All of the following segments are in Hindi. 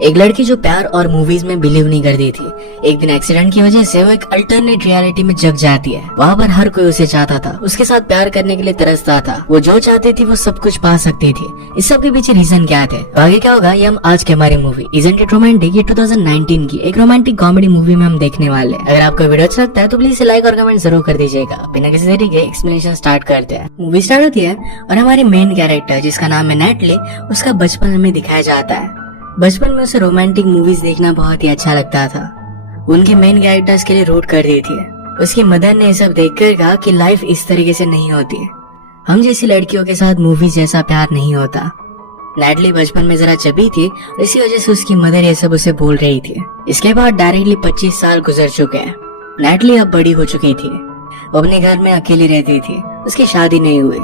एक लड़की जो प्यार और मूवीज में बिलीव नहीं करती थी, एक दिन एक्सीडेंट की वजह से वो एक अल्टरनेट रियलिटी में जग जाती है। वहाँ पर हर कोई उसे चाहता था, उसके साथ प्यार करने के लिए तरसता था। वो जो चाहती थी वो सब कुछ पा सकती थी। इस सब के पीछे रीजन क्या थे, आगे क्या होगा, ये हम आज के हमारी मूवी इज़न्ट इट रोमांटिक, ये 2019 की एक रोमांटिक कॉमेडी मूवी में हम देखने वाले हैं। अगर आपको वीडियो अच्छा लगता है तो प्लीज लाइक और कमेंट जरूर कर दीजिएगा। बिना किसी देरी के एक्सप्लेनेशन स्टार्ट करते हैं। मूवी स्टार्ट होती है और हमारी मेन कैरेक्टर जिसका नाम है नेटली, उसका बचपन हमें दिखाया जाता है। बचपन में उसे रोमांटिक मूवीज देखना बहुत ही अच्छा लगता था। उनके मेन कैरेक्टर्स के लिए रूट कर दी थी। उसकी मदर ने सब देखकर कहा कि लाइफ इस तरीके से नहीं होती, हम जैसी लड़कियों के साथ मूवीज जैसा प्यार नहीं होता। नेटली बचपन में जरा चबी थी, इसी वजह से उसकी मदर ये सब उसे बोल रही थी। इसके बाद डायरेक्टली 25 साल गुजर चुके हैं। नेटली अब बड़ी हो चुकी थी, वो अपने घर में अकेली रहती थी। उसकी शादी नहीं हुई।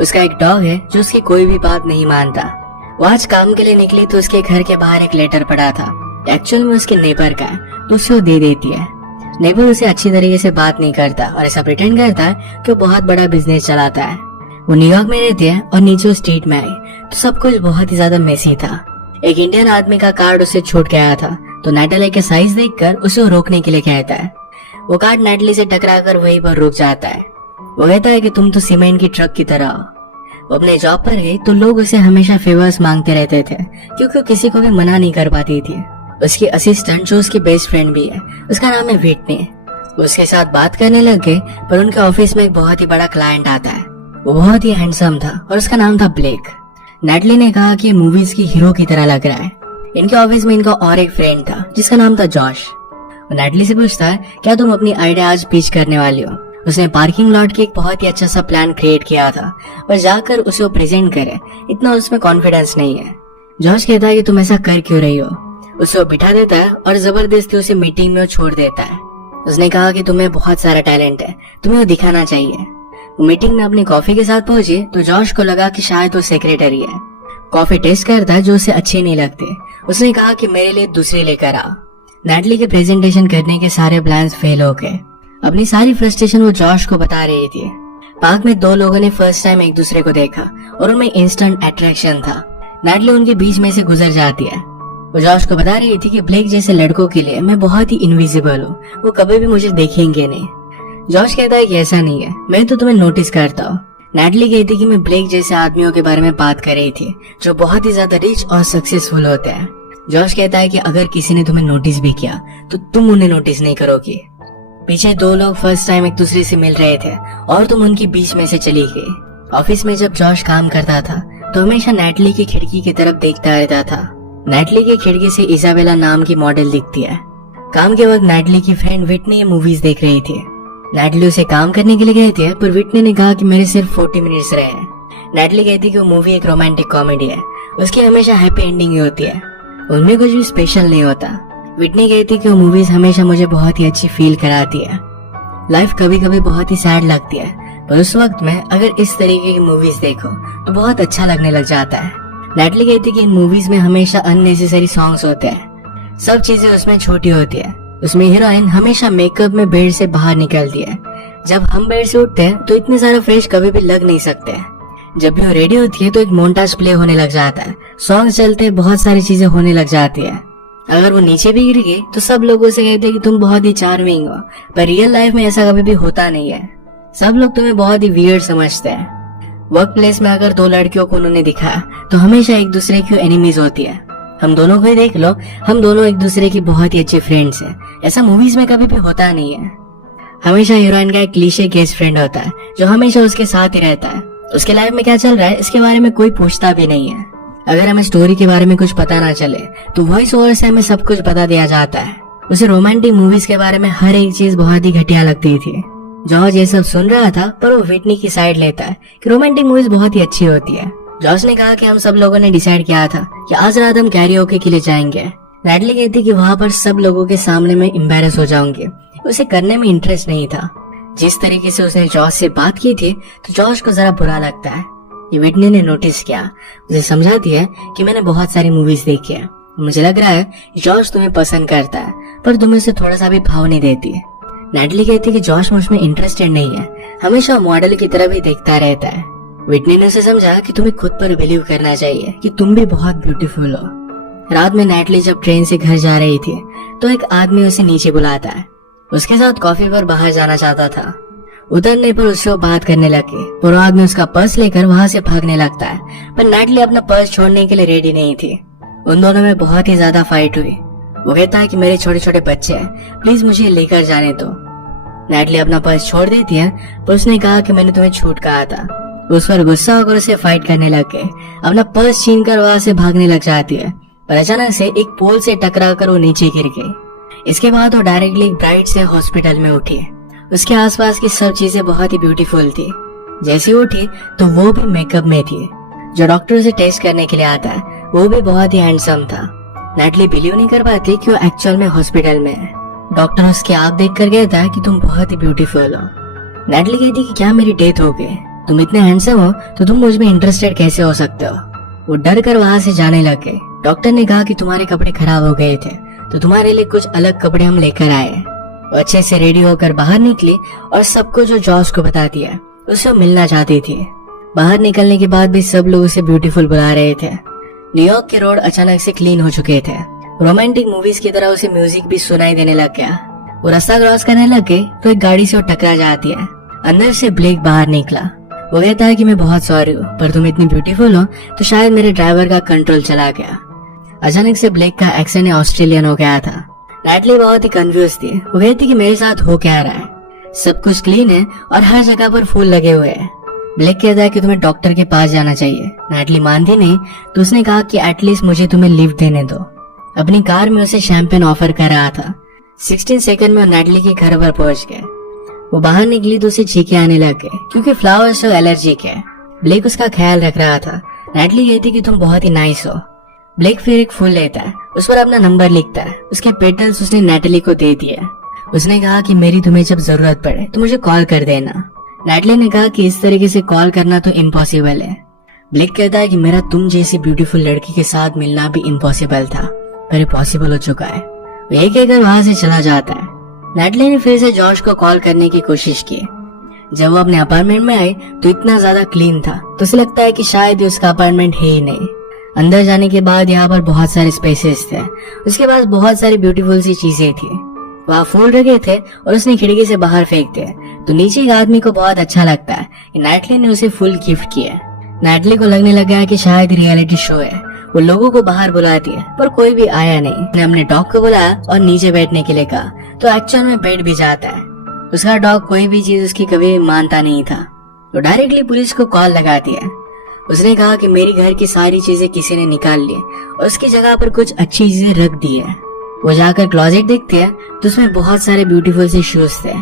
उसका एक डॉग है जो उसकी कोई भी बात नहीं मानता। वो आज काम के लिए निकली तो उसके घर के बाहर एक लेटर पड़ा था। एक्चुअल में उसके नेबर का है, तो उसे वो दे देती है। नेबर उसे अच्छी तरीके से बात नहीं करता और ऐसा प्रिटेंड करता है कि वो बहुत बड़ा बिजनेस चलाता है। वो न्यूयॉर्क में रहती है और नीचे स्ट्रीट में आई तो सब कुछ बहुत ही ज्यादा मेसी था। एक इंडियन आदमी का कार्ड उसे छूट गया था, तो नेटली के साइज देखकर उसे रोकने के लिए कहता है। वो कार्ड नेटली से टकराकर वहीं पर रुक जाता है। वो कहता है कि तुम तो सीमेंट की ट्रक की तरह हो। वो अपने जॉब पर गई तो लोग उसे हमेशा फेवर्स मांगते रहते थे, क्योंकि वो किसी को भी मना नहीं कर पाती थी। उसकी असिस्टेंट जो उसकी बेस्ट फ्रेंड भी है, उसका नाम है विटनी, उसके साथ बात करने लग गए। पर उनके ऑफिस में एक बहुत ही बड़ा क्लाइंट आता है। वो बहुत ही हैंडसम था और उसका नाम था ब्लेक। नेटली ने कहा कि मूवीज की हीरो की तरह लग रहा है। इनके ऑफिस में इनका और एक फ्रेंड था जिसका नाम था जॉश। नेटली से पूछता है, क्या तुम अपनी आइडिया आज पिच करने वाली हो? उसने पार्किंग लॉट की एक बहुत ही अच्छा सा प्लान क्रिएट किया था, पर जाकर उसे वो प्रेजेंट करे इतना उसमें कॉन्फिडेंस नहीं है। जॉर्ज कहता है कि तुम ऐसा कर क्यों रही हो? उसे वो बिठा देता है और जबरदस्ती उसे मीटिंग में वो छोड़ देता है। उसने कहा कि तुम्हें बहुत सारा टैलेंट है, तुम्हें वो दिखाना चाहिए। वो मीटिंग में अपनी कॉफी के साथ पहुंची तो जॉर्ज को लगा कि शायद वो सेक्रेटरी है। कॉफी टेस्ट करता है जो उसे अच्छे नहीं लगते। उसने कहा कि मेरे लिए दूसरे लेकर आ। नेटली के प्रेजेंटेशन करने के सारे प्लान्स फेल हो गए। अपनी सारी फ्रस्ट्रेशन वो जॉश को बता रही थी। पार्क में दो लोगों ने फर्स्ट टाइम एक दूसरे को देखा और उनमें इंस्टेंट अट्रैक्शन था। नेटली उनके बीच में से गुजर जाती है। वो जॉश को बता रही थी कि ब्लेक जैसे लड़कों के लिए मैं बहुत ही इनविजिबल हूँ, वो कभी भी मुझे देखेंगे नहीं। जॉश कहता है कि ऐसा नहीं है, मैं तो तुम्हें नोटिस करता हूँ। नेटली कहती कि मैं ब्लेक जैसे आदमियों के बारे में बात कर रही थी जो बहुत ही ज्यादा रिच और सक्सेसफुल होते हैं। जॉश कहता है कि अगर किसी ने तुम्हें नोटिस भी किया तो तुम उन्हें नोटिस नहीं करोगी। पीछे दो लोग फर्स्ट टाइम एक दूसरे से मिल रहे थे और तुम उनके बीच में से चली गई। ऑफिस में जब जॉश काम करता था तो हमेशा नेटली की खिड़की की तरफ देखता रहता था। नेटली की खिड़की से इजाबेला नाम की मॉडल दिखती है। काम के वक्त नेटली की फ्रेंड विटनी मूवीज देख रही थी। नेटली उसे काम करने के लिए कहती है, पर विटनी ने कहा कि मेरे सिर्फ 40 मिनट्स रहे हैं। नेटली कहती है कि वो मूवी एक रोमांटिक कॉमेडी है, उसकी हमेशा हैप्पी एंडिंग ही होती है, उनमें कुछ भी स्पेशल नहीं होता। विटनी कहती कि वो मूवीज हमेशा मुझे बहुत ही अच्छी फील कराती है। लाइफ कभी कभी बहुत ही सैड लगती है, पर उस वक्त में अगर इस तरीके की मूवीज देखो तो बहुत अच्छा लगने लग जाता है। नेटली कहती कि इन मूवीज में हमेशा अननेसेसरी सॉन्ग्स होते हैं, सब चीजें उसमें छोटी होती है। उसमें हीरोइन हमेशा मेकअप में बेड से बाहर निकलती है। जब हम बेड से उठते हैं तो इतने सारा फ्रेश कभी भी लग नहीं सकते। जब भी वो रेडी होती है तो एक मोन्टाज प्ले होने लग जाता है, सॉन्ग चलते बहुत सारी चीजें होने लग जाती है। अगर वो नीचे भी गिर गई तो सब लोग उसे कहते हैं कि तुम बहुत ही चार्मिंग हो, पर रियल लाइफ में ऐसा कभी भी होता नहीं है। सब लोग तुम्हें बहुत ही वियर्ड समझते हैं। वर्क प्लेस में अगर दो लड़कियों को उन्होंने दिखाया तो हमेशा एक दूसरे की एनिमीज होती है। हम दोनों को ही देख लो, हम दोनों एक दूसरे की बहुत ही अच्छे फ्रेंड्स हैं। ऐसा मूवीज में कभी भी होता नहीं है। हमेशा हीरोइन का एक क्लीशे गेस्ट फ्रेंड होता है जो हमेशा उसके साथ ही रहता है। उसके लाइफ में क्या चल रहा है इसके बारे में कोई पूछता भी नहीं है। अगर हमें स्टोरी के बारे में कुछ पता ना चले तो वॉइस ओवर से हमें सब कुछ बता दिया जाता है। उसे रोमांटिक मूवीज के बारे में हर एक चीज बहुत ही घटिया लगती थी। जॉर्ज ये सब सुन रहा था, पर वो विटनी की साइड लेता है कि रोमांटिक मूवीज बहुत ही अच्छी होती है। जॉर्ज ने कहा कि हम सब लोगों ने डिसाइड किया था कि आज रात हम कैरियोके के लिए जाएंगे। नेटली कहती कि वहाँ पर सब लोगों के सामने मैं एम्बैरेस हो जाऊंगी। उसे करने में इंटरेस्ट नहीं था। जिस तरीके से उसने जॉर्ज से बात की थी तो जॉर्ज को जरा बुरा लगता है। ये विटनी ने नोटिस किया, उसे समझाती है कि मैंने बहुत सारी मूवीज देखी है, मुझे लग रहा है जॉर्ज तुम्हें पसंद करता है, पर तुम उसे थोड़ा सा भी भाव नहीं देती। नेटली कहती है कि जॉर्ज मुझमें इंटरेस्टेड नहीं है, हमेशा मॉडल की तरह भी देखता रहता है। विटनी ने उसे समझा कि तुम्हें खुद पर बिलीव करना चाहिए कि तुम भी बहुत ब्यूटीफुल हो। रात में नैटली जब ट्रेन से घर जा रही थी तो एक आदमी उसे नीचे बुलाता है। उसके साथ कॉफी पर बाहर जाना चाहता था। उतरने पर उससे वो बात करने लगे। वो आदमी उसका पर्स लेकर वहां से भागने लगता है, पर नैटली अपना पर्स छोड़ने के लिए रेडी नहीं थी। उन दोनों में बहुत ही ज्यादा फाइट हुई। वो कहता है कि मेरे छोटे छोटे बच्चे हैं, प्लीज मुझे लेकर जाने दो। नैटली अपना पर्स छोड़ देती है, पर उसने कहा कि मैंने तुम्हें छूट कहा था। उस पर गुस्सा होकर उसे फाइट करने लग गए। अपना पर्स छीन कर वहां से भागने लग जाती है, पर अचानक से एक पोल से टकरा कर वो नीचे गिर गई। इसके बाद वो डायरेक्टली एक ब्राइट से हॉस्पिटल में उठी। उसके आसपास की सब चीजें बहुत ही ब्यूटीफुल थी। जैसे उठी तो वो भी मेकअप में थी। जो डॉक्टर उसे टेस्ट करने के लिए आता है वो भी बहुत ही हैंडसम था। नैटली बिलीव नहीं कर पाती कि वो एक्चुअल में हॉस्पिटल में है। डॉक्टर उसकी आंख देख कर कहता है कि तुम बहुत ही ब्यूटीफुल हो। नैटली कहती कि क्या मेरी डेथ हो गई? तुम इतने हैंडसम हो तो तुम मुझ में इंटरेस्टेड कैसे हो सकते हो? वो डर कर वहाँ से जाने लगे। डॉक्टर ने कहा कि तुम्हारे कपड़े खराब हो गए थे तो तुम्हारे लिए कुछ अलग कपड़े हम लेकर आए। वो अच्छे से रेडी होकर बाहर निकली और सबको जो जॉर्ज को बता दिया उससे मिलना चाहती थी। बाहर निकलने के बाद भी सब लोग उसे ब्यूटीफुल बुला रहे थे। न्यूयॉर्क के रोड अचानक से क्लीन हो चुके थे। रोमांटिक मूवीज की तरह उसे म्यूजिक भी सुनाई देने लग गया। वो रास्ता क्रॉस करने लगे तो एक गाड़ी से वो टकरा जाती है। अंदर से ब्लेक बाहर निकला। वो कहता है कि मैं बहुत सॉरी हूँ, पर तुम इतनी ब्यूटीफुल हो तो शायद मेरे ड्राइवर का कंट्रोल चला गया। अचानक से ब्लेक का एक्सेंट ऑस्ट्रेलियन हो गया था। नैटली बहुत ही कंफ्यूज थी। वो कहती कि मेरे साथ हो क्या रहा है? सब कुछ क्लीन है और हर जगह पर फूल लगे हुए हैं। ब्लेक कहता है कि तुम्हें डॉक्टर के पास जाना चाहिए। नैटली मानती नहीं तो उसने कहा कि एटलीस्ट मुझे तुम्हें लिफ्ट देने दो। अपनी कार में उसे शैंपेन ऑफर कर रहा था। 16 सेकंड में नैटली के घर पर पहुंच गए। वो बाहर निकली तो उसे छींके आने लग गए क्योंकि फ्लावर से एलर्जिक है। ब्लेक उसका ख्याल रख रहा था। नैटली कहती कि तुम बहुत ही नाइस हो। ब्लेक फिर एक फूल लेता है, उस पर अपना नंबर लिखता है। उसके पेटल्स उसने नैटली को दे दिए। उसने कहा कि मेरी तुम्हें जब जरूरत पड़े तो मुझे कॉल कर देना। नैटली ने कहा कि इस तरीके से कॉल करना तो इम्पॉसिबल है। ब्लेक कहता है कि मेरा तुम जैसी ब्यूटीफुल लड़की के साथ मिलना भी इम्पॉसिबल था, पर ये पॉसिबल हो चुका है। वो ये कहकर वहां से चला जाता है। नैटली ने फिर से जॉर्ज को कॉल करने की कोशिश की। जब वो अपने अपार्टमेंट में आई तो इतना ज्यादा क्लीन था तो उसे लगता है कि शायद ये उसका अपार्टमेंट है ही नहीं। अंदर जाने के बाद यहाँ पर बहुत सारे स्पेसेस थे। उसके पास बहुत सारी ब्यूटीफुल सी चीजें थी। वहाँ फूल रखे थे और उसने खिड़की से बाहर फेंक दिए तो नीचे एक आदमी को बहुत अच्छा लगता है कि नैटली ने उसे फूल गिफ्ट किया। नैटली को लगने लगा कि शायद रियलिटी शो है। वो लोगों को बाहर बुलाती है पर कोई भी आया नहीं। उसने अपने डॉग को बुलाया और नीचे बैठने के लिए कहा तो एक्चुअल में बैठ भी जाता है। उसका डॉग कोई भी चीज उसकी कभी मानता नहीं था। तो डायरेक्टली पुलिस को कॉल लगाती है। उसने कहा कि मेरी घर की सारी चीजें किसी ने निकाल ली और उसकी जगह पर कुछ अच्छी चीजें रख दी है। वो जाकर क्लोजेट देखती है तो उसमें बहुत सारे ब्यूटीफुल से शूज थे।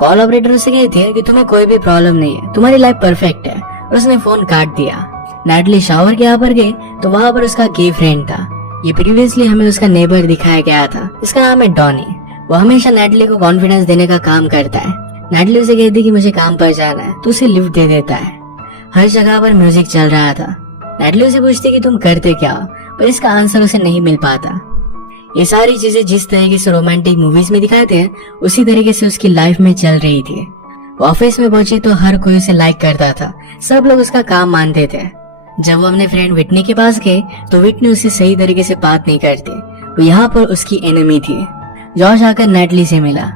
कॉल ऑपरेटर उसे कहती है कि तुम्हें कोई भी प्रॉब्लम नहीं है, तुम्हारी लाइफ परफेक्ट है, और उसने फोन काट दिया। नैटली शावर के यहाँ पर गई तो वहाँ पर उसका गे फ्रेंड था। ये प्रीवियसली हमें उसका नेबर दिखाया गया था। इसका नाम है डॉनी। वो हमेशा नैटली को कॉन्फिडेंस देने का काम करता है। नैटली उसे कहती कि मुझे काम पर जाना है तो उसे लिफ्ट दे देता है। हर जगह पर म्यूजिक चल रहा था। नैटली उसे पूछती कि तुम करते क्या हो, पर इसका आंसर उसे नहीं मिल पाता। ये सारी चीजें जिस तरीके से रोमांटिक मूवीज में दिखाते हैं उसी तरीके से उसकी लाइफ में चल रही थी। ऑफिस में पहुंची तो हर कोई उसे लाइक करता था। सब लोग उसका काम मानते थे। जब वो अपने फ्रेंड विटनी के पास गए तो विटनी उससे सही तरीके से बात नहीं करती। वो यहाँ पर उसकी एनिमी थी। जॉर्ज आकर नैटली से मिला।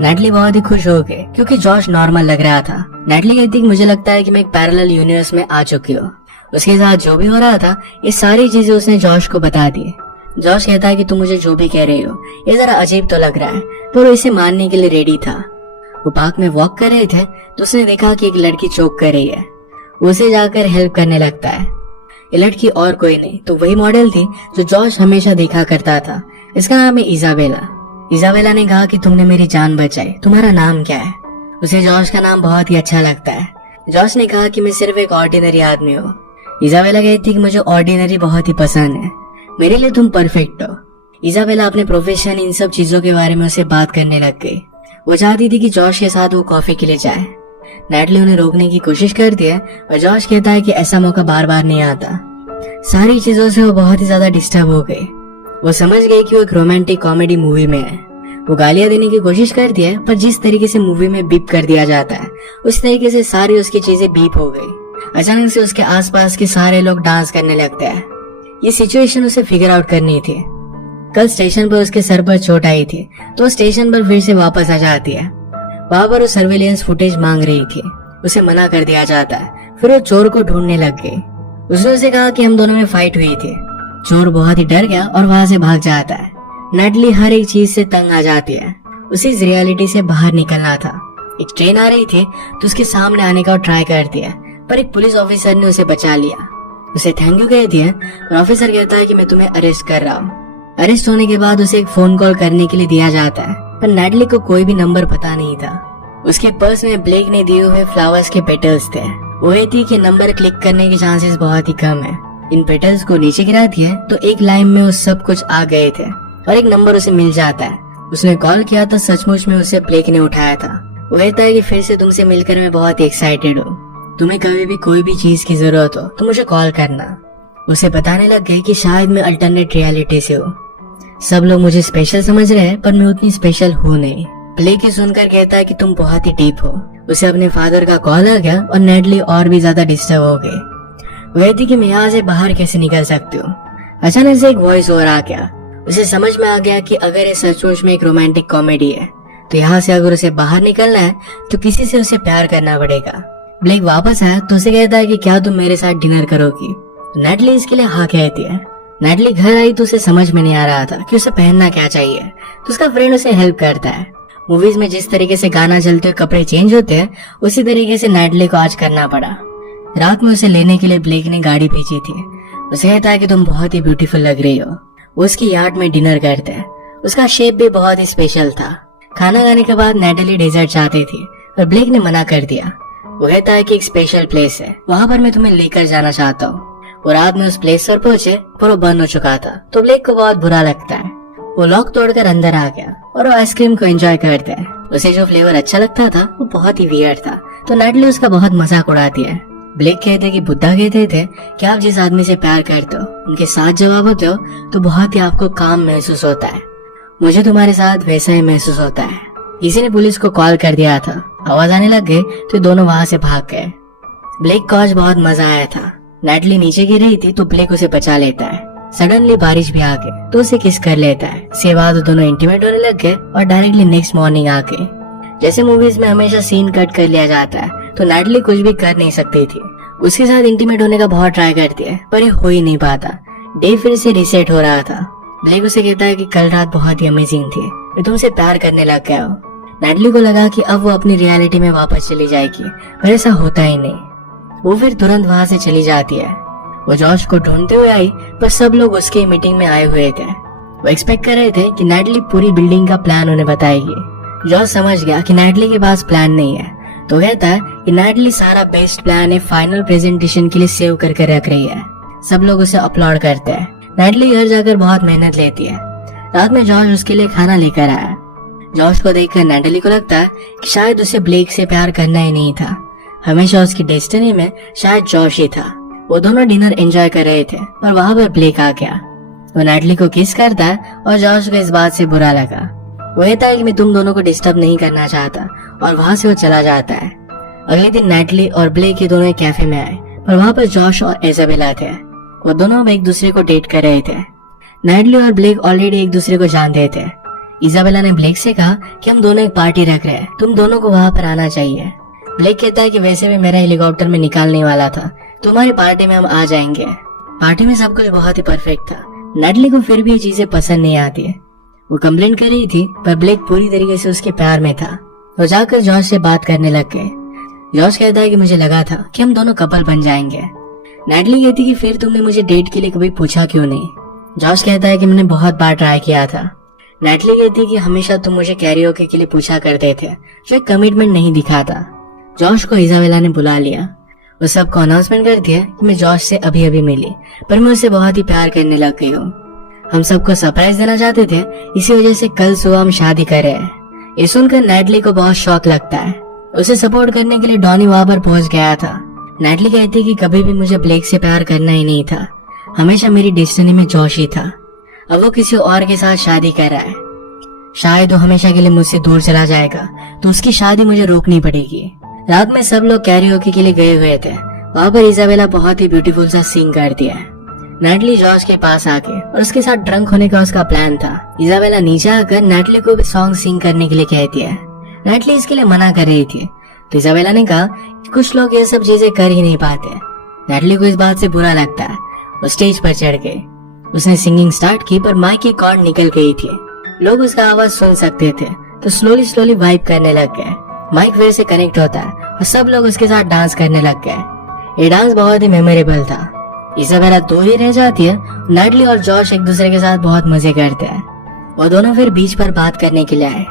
नैटली बहुत ही खुश हो गई क्योंकि जॉर्ज नॉर्मल लग रहा था। नैटली कहती कि मुझे लगता है कि मैं एक पैरेलल यूनिवर्स में आ चुकी हूँ। उसके साथ जो भी हो रहा था ये सारी चीजें उसने जॉर्ज को बता दी। जॉर्ज कहता है कि तुम मुझे जो भी कह रही हो ये जरा अजीब तो लग रहा है, पर वो इसे मानने के लिए रेडी था। वो पार्क में वॉक कर रहे थे तो उसने देखा कि एक लड़की चोक कर रही है। वो उसे जाकर हेल्प करने लगता है। ये लड़की और कोई नहीं तो वही मॉडल थी जो जॉर्ज हमेशा देखा करता था। इसका नाम है इजाबेला। इजाबेला ने कहा कि तुमने मेरी जान बचाई, तुम्हारा नाम क्या है? उसे जॉर्ज का नाम बहुत ही अच्छा लगता है। जॉर्ज ने कहा कि मैं सिर्फ एक ऑर्डिनरी आदमी हूँ। इजाबेला कहती कि मुझे ऑर्डिनरी बहुत ही पसंद है, मेरे लिए तुम परफेक्ट हो। इजाबेला अपने प्रोफेशन इन सब चीजों के बारे में उसे बात करने लग गई। वो चाहती थी कि जॉर्ज के साथ वो कॉफी के लिए जाए। नैटली उन्हें रोकने की कोशिश करती है और जॉर्ज कहता है कि ऐसा मौका बार बार नहीं आता। सारी चीजों से वो बहुत ही ज्यादा डिस्टर्ब हो गई। वो समझ गई कि वो एक रोमांटिक कॉमेडी मूवी में है। वो गालियां देने की कोशिश करती है पर जिस तरीके से मूवी में बीप कर दिया जाता है उस तरीके से सारी उसकी चीजें बीप हो गई। अचानक से उसके आसपास के सारे लोग डांस करने लगते हैं। ये सिचुएशन उसे फिगर आउट करनी थी। कल स्टेशन पर उसके सर पर चोट आई थी तो स्टेशन पर फिर से वापस आ जाती है। वहां पर वो सर्वेलेंस फुटेज मांग रही थी, उसे मना कर दिया जाता है। फिर वो चोर को ढूंढने लग गई। उसने उसे कहा कि हम दोनों में फाइट हुई थी। चोर बहुत ही डर गया और वहां से भाग जाता है। नेटली हर एक चीज से तंग आ जाती है। उसे इस रियलिटी से बाहर निकलना था। एक ट्रेन आ रही थी तो उसके सामने आने का ट्राई करती है, पर एक पुलिस ऑफिसर ने उसे बचा लिया। उसे थैंक यू कहती है और ऑफिसर कहता है कि मैं तुम्हें अरेस्ट कर रहा हूँ। अरेस्ट होने के बाद उसे एक फोन कॉल करने के लिए दिया जाता है, पर नेटली को कोई भी नंबर पता नहीं था। उसके पर्स में ब्लेक ने दिए हुए फ्लावर्स के पेटल्स थे। वो ये थी कि नंबर क्लिक करने के चांसेस बहुत ही कम है। इन पेटल्स को नीचे गिराती है तो एक लाइन में वो सब कुछ आ गए थे और एक नंबर उसे मिल जाता है। उसने कॉल किया तो सचमुच में उसे ब्लेक ने उठाया था। वो कहता है कि फिर से तुमसे मिलकर मैं बहुत ही एक्साइटेड हूँ। तुम्हें कभी भी कोई भी चीज की जरूरत हो तो मुझे कॉल करना। उसे बताने लग गई कि शायद मैं अल्टरनेट रियलिटी से हूँ। सब लोग मुझे स्पेशल समझ रहे हैं पर मैं उतनी स्पेशल हूँ नहीं। ब्लेक ही सुनकर कहता है कि तुम बहुत ही डीप हो। उसे अपने फादर का कॉल आ गया और नेटली और भी ज्यादा डिस्टर्ब हो गई। वह थी कि मैं यहाँ से बाहर कैसे निकल सकती हूँ। अचानक से एक वॉइस और आ गया। उसे समझ में आ गया कि अगर ये सचमुच में एक रोमांटिक कॉमेडी है तो यहाँ से अगर उसे बाहर निकलना है तो किसी से उसे प्यार करना पड़ेगा। ब्लेक वापस आया तो उसे कहता है कि क्या तुम मेरे साथ डिनर करोगी। नेटली इसके लिए हाँ कहती है। नेटली घर आई तो उसे समझ में नहीं आ रहा था कि उसे पहनना क्या चाहिए, तो उसका फ्रेंड उसे हेल्प करता है। मूवीज में जिस तरीके से गाना चलते हुए कपड़े चेंज होते हैं उसी तरीके से नेटली को आज करना पड़ा। रात में उसे लेने के लिए ब्लेक ने गाड़ी भेजी थी। उसे कहता है कि तुम बहुत ही ब्यूटीफुल लग रही हो। वो उसकी यार्ड में डिनर करते हैं। उसका शेप भी बहुत ही स्पेशल था। खाना खाने के बाद नेटली डेजर्ट चाहती थी पर ब्लेक ने मना कर दिया। वो कहता है कि एक स्पेशल प्लेस है, वहाँ पर मैं तुम्हें लेकर जाना चाहता हूँ। वो रात में उस प्लेस पर पहुंचे पर वो बंद हो चुका था तो ब्लेक को बहुत बुरा लगता है। वो लॉक तोड़कर अंदर आ गया और वो आइसक्रीम को एंजॉय करते हैं। उसे जो फ्लेवर अच्छा लगता था वो बहुत ही वियर्ड था तो नेटली उसका बहुत मजाक उड़ाती है। ब्लेक कहते कि बुद्धा कहते थे कि आप जिस आदमी से प्यार करते हो उनके साथ जवाब होते हो तो बहुत ही आपको काम महसूस होता है। मुझे तुम्हारे साथ वैसा ही महसूस होता है। किसी ने पुलिस को कॉल कर दिया था। आवाज आने लग गई तो दोनों वहाँ से भाग गए। ब्लेक को आज बहुत मजा आया था। नेटली नीचे गिर रही थी तो ब्लेक उसे बचा लेता है। सडनली बारिश भी आ गई तो उसे किस कर लेता है। इसके बाद दोनों इंटीमेट होने लग गए और डायरेक्टली नेक्स्ट मॉर्निंग आ गई। जैसे मूवीज में हमेशा सीन कट कर लिया जाता है तो नेटली कुछ भी कर नहीं सकती थी। उसके साथ इंटीमेट होने का बहुत ट्राई करती है पर ये हो ही नहीं पाता। डे फिर से रीसेट हो रहा था। ब्लेक उसे कहता है कि कल रात बहुत ही अमेजिंग थी, मैं तुमसे प्यार करने लग गया हूँ। नेटली को लगा कि अब वो अपनी रियलिटी में वापस चली जाएगी पर ऐसा होता ही नहीं। वो फिर तुरंत वहाँ से चली जाती है। वो जॉश को ढूंढते हुए आई पर सब लोग उसके मीटिंग में आए हुए थे। वो एक्सपेक्ट कर रहे थे कि नेटली पूरी बिल्डिंग का प्लान उन्हें बताएगी। जॉश समझ गया कि नेटली के पास प्लान नहीं है तो कहता है कि नेटली सारा बेस्ट प्लान है फाइनल प्रेजेंटेशन के लिए सेव करके रख रही है। सब लोग उसे अपलॉड करते हैं। नेटली घर जाकर बहुत मेहनत लेती है। रात में जॉश उसके लिए खाना लेकर आया। जॉश को देखकर नेटली को लगता है कि शायद उसे ब्लेक से प्यार करना ही नहीं था। हमेशा उसकी डेस्टिनी में शायद जॉश ही था। वो दोनों डिनर एंजॉय कर रहे थे और वहाँ पर ब्लेक आ गया। वो नेटली को किस करता है और जॉश को इस बात से बुरा लगा। वो कहता है कि मैं तुम दोनों को डिस्टर्ब नहीं करना चाहता और वहाँ से वो चला जाता है। अगले दिन नेटली और ब्लेक ये दोनों एक कैफे में आए पर वहाँ पर जॉश और इजाबेला थे। वो दोनों अब एक दूसरे को डेट कर रहे थे। नेटली और ब्लेक ऑलरेडी एक दूसरे को जानते थे। इजाबेला ने ब्लेक से कहा कि हम दोनों एक पार्टी रख रहे हैं, तुम दोनों को वहाँ पर आना चाहिए। ब्लेक कहता है कि वैसे भी मेरा हेलीकॉप्टर में निकालने वाला था, तुम्हारी पार्टी में हम आ जाएंगे। पार्टी में सब कुछ बहुत ही परफेक्ट था। नेटली को फिर भी ये चीजें पसंद नहीं आती है। वो कंप्लेन कर रही थी पर ब्लेक पूरी तरीके से उसके प्यार में था। वो जाकर जॉश से बात करने लग गए। जॉश कहता है कि मुझे लगा था कि हम दोनों कपल बन जाएंगे। नेटली कहती कि फिर तुमने मुझे डेट के लिए कभी पूछा क्यों नहीं। जॉश कहता है कि मैंने बहुत बार ट्राई किया था। नेटली कहती कि हमेशा तुम मुझे कैरियोके के लिए पूछा करते थे जो एक कमिटमेंट नहीं दिखाता। जॉश को इजाबेला ने बुला लिया। वो सबको अनाउंसमेंट कर दिया कि मैं जॉश से अभी अभी मिली पर मैं उससे बहुत ही प्यार करने लग गई हूँ। हम सबको सरप्राइज देना चाहते थे, इसी वजह से कल सुबह हम शादी कर रहे हैं। ये सुनकर नेटली को बहुत शौक लगता है। उसे सपोर्ट करने के लिए डॉनी वहाँ पर पहुंच गया था। नेटली कहती कि कभी भी मुझे ब्लेक से प्यार करना ही नहीं था, हमेशा मेरी डेस्टिनी में जॉश ही था। अब वो किसी और के साथ शादी कर रहा है। शायद वो हमेशा के लिए मुझसे दूर चला जाएगा तो उसकी शादी मुझे रोकनी पड़ेगी। रात में सब लोग कैरियोके के लिए गए हुए थे। वहाँ पर इजाबेला बहुत ही ब्यूटीफुल सा सिंग करती है। नैटली जॉश के पास आके और उसके साथ ड्रंक होने का उसका प्लान था। इजाबेला नीचे आकर नैटली को भी सॉन्ग सिंग करने के लिए कहती है। नैटली इसके लिए मना कर रही थी, तो इजाबेला ने कहा कि कुछ लोग ये सब चीजें कर ही नहीं पाते। नैटली को इस बात से बुरा लगता है। वो स्टेज पर चढ़ गई। उसने सिंगिंग स्टार्ट की, पर माइक की कॉर्ड निकल गई थी। लोग उसका आवाज सुन सकते थे, तो स्लोली वाइब करने लग गए। माइक फिर से कनेक्ट होता है और सब लोग उसके साथ डांस करने लग गए। ये डांस बहुत ही मेमोरेबल था। इजाबेला दो ही रह जाती है। नैटली और जॉश एक दूसरे के साथ बहुत मजे करते हैं। वो दोनों फिर बीच पर बात करने के लिए आए।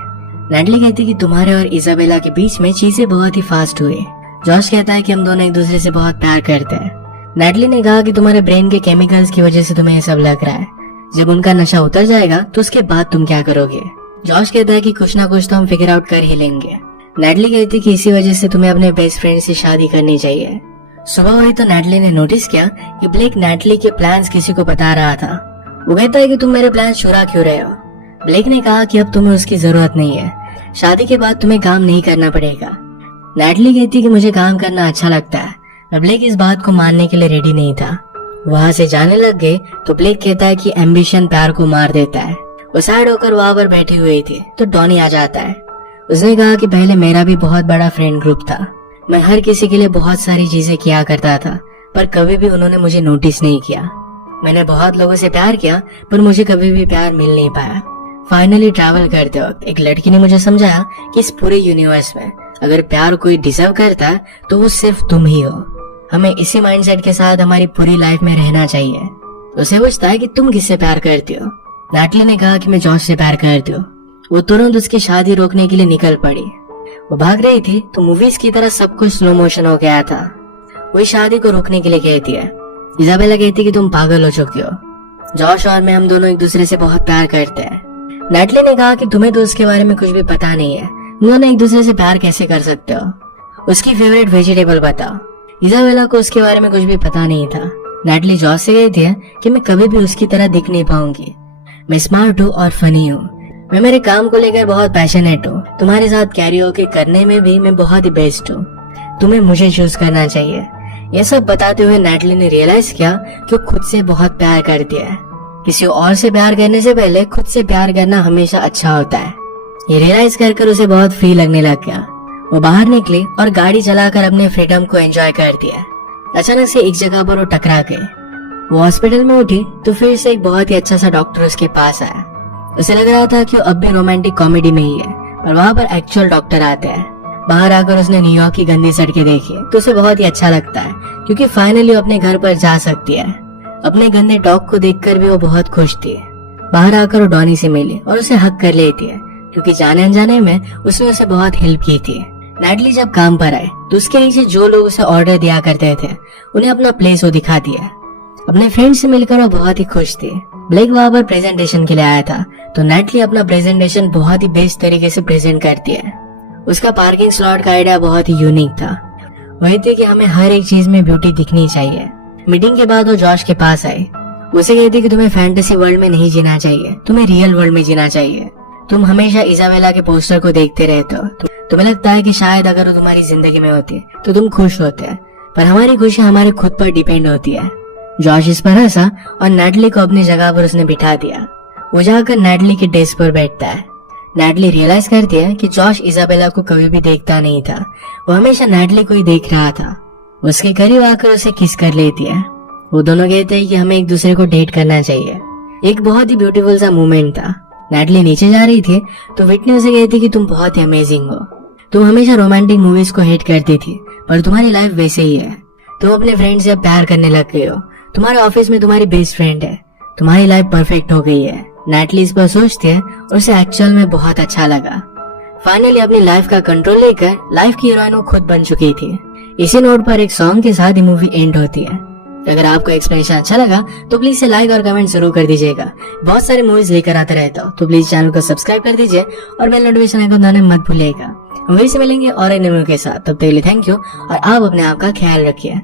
नैटली कहती कि तुम्हारे और इजाबेला के बीच में चीजें बहुत ही फास्ट हुई। जॉश कहता है कि हम दोनों एक दूसरे से बहुत प्यार करते हैं। नैटली ने कहा कि तुम्हारे ब्रेन के केमिकल्स की वजह से तुम्हें ये सब लग रहा है। जब उनका नशा उतर जाएगा तो उसके बाद तुम क्या करोगे? जॉश कहता है कि कुछ ना कुछ तो हम फिगर आउट कर ही लेंगे। नैटली कहती कि इसी वजह से तुम्हें अपने बेस्ट फ्रेंड से शादी करनी चाहिए। सुबह हुई तो नैटली ने नोटिस किया कि ब्लेक नैटली के प्लान्स किसी को बता रहा था। वो कहता है कि तुम मेरे प्लान चुरा क्यों रहे हो? ब्लेक ने कहा कि अब तुम्हें उसकी जरूरत नहीं है। शादी के बाद तुम्हें काम नहीं करना पड़ेगा। नैटली कहती कि मुझे काम करना अच्छा लगता है, पर ब्लेक इस बात को मानने के लिए रेडी नहीं था। वहाँ से जाने लग गए तो ब्लेक कहता है कि एम्बिशन प्यार को मार देता है। वो साइड होकर वहाँ पर बैठी हुई थी तो डॉनी आ जाता है। उसने कहा कि पहले मेरा भी बहुत बड़ा फ्रेंड ग्रुप था। मैं हर किसी के लिए बहुत सारी चीजें किया करता था, पर कभी भी उन्होंने मुझे नोटिस नहीं किया। मैंने बहुत लोगों से प्यार किया, पर मुझे कभी भी प्यार मिल नहीं पाया। फाइनली ट्रैवल करते वक्त एक लड़की ने मुझे समझाया कि इस पूरे यूनिवर्स में अगर प्यार कोई डिजर्व करता है तो वो सिर्फ तुम ही हो। हमें इसी माइंडसेट के साथ हमारी पूरी लाइफ में रहना चाहिए। उसे पूछता है कि तुम किससे प्यार करती हो? नैटली ने कहा कि मैं जॉश से प्यार करती हूँ। वो तुरंत उसकी शादी रोकने के लिए निकल पड़ी। वो भाग रही थी तो मूवीज की तरह सब कुछ स्लो मोशन हो गया था। वो शादी को रोकने के लिए कहती है। इजाबेला कहती कि तुम पागल हो चुकी हो। जॉश और मैं हम दोनों एक दूसरे से बहुत प्यार करते हैं। नैटली ने कहा कि तुम्हें तो उसके बारे में कुछ भी पता नहीं है। तुम दोनों एक दूसरे से प्यार कैसे कर सकते हो? उसकी फेवरेट वेजिटेबल बताओ। इजाबेला को उसके बारे में कुछ भी पता नहीं था। नैटली जॉश से कहती है कि मैं कभी भी उसकी तरह दिख नहीं पाऊंगी। मैं स्मार्ट हूँ और फनी हूँ। मैं मेरे काम को लेकर बहुत पैशनेट हूँ। तुम्हारे साथ कैरियोके करने में भी मैं बहुत ही बेस्ट हूँ। तुम्हें मुझे चूज करना चाहिए। ये सब बताते हुए नैटली ने रियलाइज किया कि वो खुद से बहुत प्यार करती है। किसी और से प्यार करने से पहले खुद से प्यार करना हमेशा अच्छा होता है। ये रियलाइज कर उसे बहुत फ्री लगने लग गया। वो बाहर निकली और गाड़ी चलाकर अपने फ्रीडम को एंजॉय करती है। अचानक से एक जगह पर वो टकरा गई। वो हॉस्पिटल में उठी तो फिर से एक बहुत ही अच्छा सा डॉक्टर उसके पास आया। उसे लग रहा था कि वो अब भी रोमांटिक कॉमेडी में ही है, पर वहाँ पर एक्चुअल डॉक्टर आते हैं। बाहर आकर उसने न्यूयॉर्क की गंदी सड़कें देखी तो उसे बहुत ही अच्छा लगता है, क्योंकि फाइनली वो अपने घर पर जा सकती है। अपने गंदे डॉग को देखकर भी वो बहुत खुश थी। बाहर आकर वो डॉनी से मिली और उसे हक कर लेती है, क्योंकि जाने अनजाने में उसने उसे बहुत हेल्प की थी। नैटली जब काम पर आए तो उसके नीचे जो लोग उसे ऑर्डर दिया करते थे उन्हें अपना प्लेस वो दिखा दिया। अपने फ्रेंड से मिलकर वो बहुत ही खुश थी। ब्लेक वहाँ पर प्रेजेंटेशन के लिए आया था, तो नैटली अपना प्रेजेंटेशन बहुत ही बेस्ट तरीके से प्रेजेंट करती है। उसका पार्किंग स्लॉट का आइडिया बहुत ही यूनिक था। वही थी कि हमें हर एक चीज में ब्यूटी दिखनी चाहिए। मीटिंग के बाद वो जॉश के पास आई। उसे कहती कि तुम्हें फैंटेसी वर्ल्ड में नहीं जीना चाहिए, तुम्हें रियल वर्ल्ड में जीना चाहिए। तुम हमेशा इजाबेला के पोस्टर को देखते रहते हो। तुम्हें लगता है कि शायद अगर वो तुम्हारी जिंदगी में होती तो तुम खुश होते, पर हमारी खुशी हमारे खुद पर डिपेंड होती है। जॉश इस पर हंसा और नैटली को अपनी जगह पर उसने बिठा दिया। वो जाकर नैटली के डेस्क पर बैठता है। नैटली रियलाइज करती है कि जॉश इजाबेला को कभी भी देखता नहीं था, वो हमेशा नैटली को ही देख रहा था। उसके करीब आकर उसे किस कर लेती है। वो दोनों कहते हैं कि हमें एक दूसरे को डेट करना चाहिए। एक बहुत ही ब्यूटीफुल सा मोमेंट था। नैटली नीचे जा रही थी तो विटनी उसे कहती कि तुम बहुत ही अमेजिंग हो। तुम हमेशा रोमांटिक मूवीज को हेट करती थी, पर तुम्हारी लाइफ वैसे ही है। तुम अपने फ्रेंड से अब प्यार करने लग गए हो। तुम्हारे ऑफिस में तुम्हारी बेस्ट फ्रेंड है। तुम्हारी लाइफ परफेक्ट हो गई है। नैटली इस पर सोचती है और उसे एक्चुअल में बहुत अच्छा लगा। फाइनली अपनी लाइफ का कंट्रोल लेकर लाइफ की हीरोइन वो खुद बन चुकी थी। इसी नोट पर एक सॉन्ग के साथ ही मूवी एंड होती है। अगर आपको एक्सप्लेनेशन अच्छा लगा तो प्लीज से लाइक और कमेंट जरूर कर दीजिएगा। बहुत सारे मूवीज लेकर आते रहता हूँ, तो प्लीज चैनल को सब्सक्राइब कर दीजिए और बेल नोटिफिकेशन आइकन दबाना मत भूलिएगा। हम फिर से मिलेंगे और एक नए मूवी के साथ। तब तक के लिए थैंक यू और आप अपने आप का ख्याल रखिए।